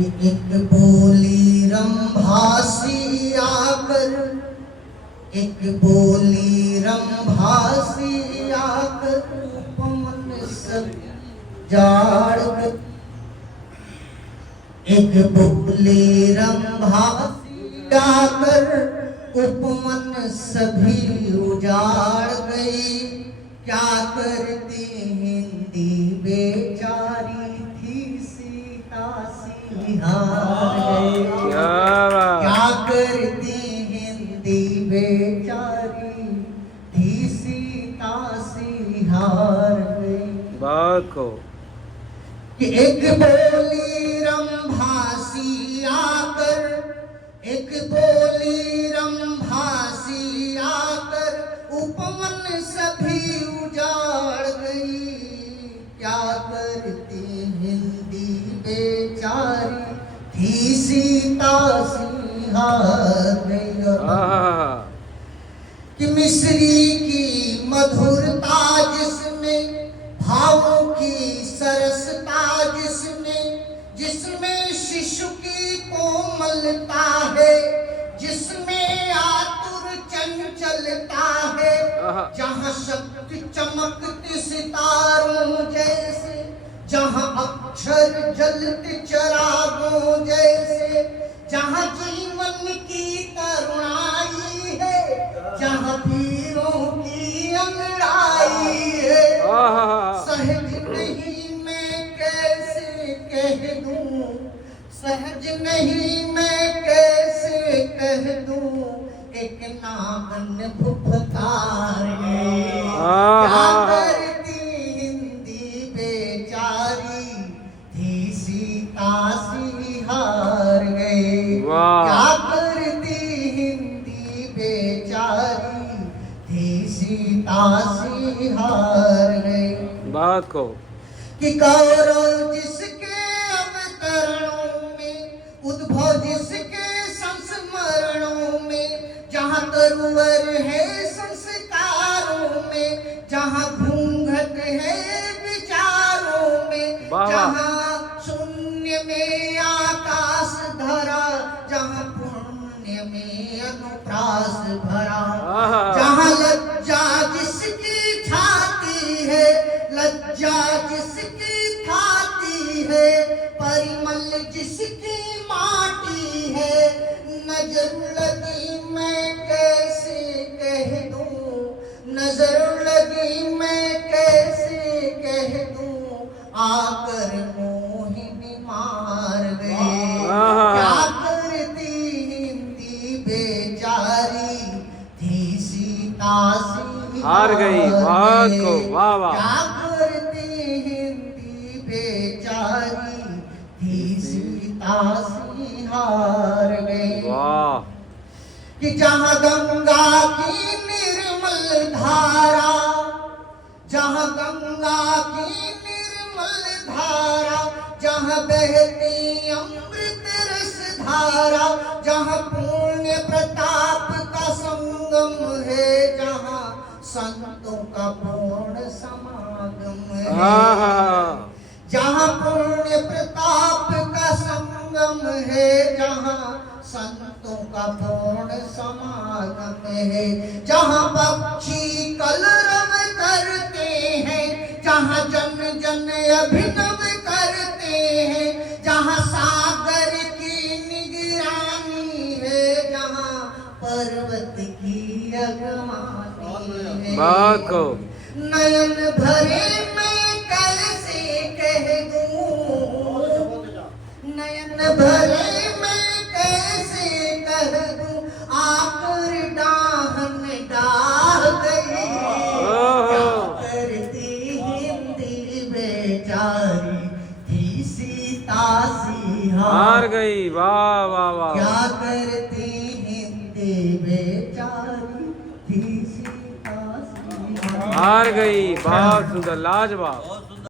एक बोली रंभासी आकर, एक बोली रंभासी आकर उपमन सब जाड़ गई। एक बोली रंभासी आकर उपमन सभी उजाड़ गई। क्या करती हिंदी बेचारी थी सीता सी हार गई। क्या करती हिंदी बेचारी थी सीता सी हार गई। बात को कि एक बोली रंभासी आकर, एक बोली रंभासी आकर उपमन सभी उजाड़ गई। क्या करती हिंदी बेचारी थी सीता सी हार गई। कि मिस्री की मधुरता जिसमें, भावों की सरसता जिसमें, जिसमें शिशु की कोमलता है, जिसमें आतुर चंचलता है, जहाँ शक्ति चमकती सितारों जैसे, जहाँ अक्षर जलते चरागों जैसे, जहाँ जीवन की करुणाई है, जहाँ पीरों की अंगड़ाई है। सहज नहीं मैं कैसे कह दूं, सहज नहीं मैं कैसे कह दूं, एक नागन फुफकार है। क्या करती हिंदी बेचारी थी सीता सी हार गई। क्या करती हिंदी बेचारी थी सीता सी हार गई। बात को कि कौरव जिसके अवतरणों में, उद्भव जिसके संस्मरणों में, जहाँ तरुवर है संस्कारों में, जहाँ घूंघट है विचारों में, जहाँ शून्य में आकाश धरा, जहाँ पुण्य में अनुप्रास भरा, जहाँ लज्जा जिसकी छाती है, लज्जा जिसकी खाती है, परिमल जिसकी माटी है, नजर लगी मैं कैसे कह दूं, नजर लगी मैं कैसे कह दूं, आकर मोहिनी मार गए। क्या करती हिंदी बेचारी थी सीता सी हार गई। बात को वाह वाह। क्या करती हिंदी बेचारी थी सीता सी हार गई। वाह। कि जहाँ गंगा की निर्मल धारा, जहाँ गंगा की निर्मल धारा, जहाँ बहती अमृत रस धारा, जहाँ पुण्य प्रताप का संगम है, जहाँ संतों का पूर्ण समागम है, जहाँ पुण्य प्रताप का संगम है, जहाँ संतों का पूर्ण समागम है, जहाँ पक्षी कलरव करते हैं, जहाँ जन जन अभिनव करते हैं, जहाँ सागर की निगरानी है, जहाँ पर्वत की अगवानी है। बात को नयन भरे मैं कैसे कह दूं, नयन भरे मैं कैसे कह दूं, आकर डाहन डाह गई। क्या करती हिंदी बेचारी थी सीता सी हार गई। वाह वाह वाह। क्या करती हिंदी बेचारी थी सीता सी हार गई। बहुत सुंदर, लाजवाब।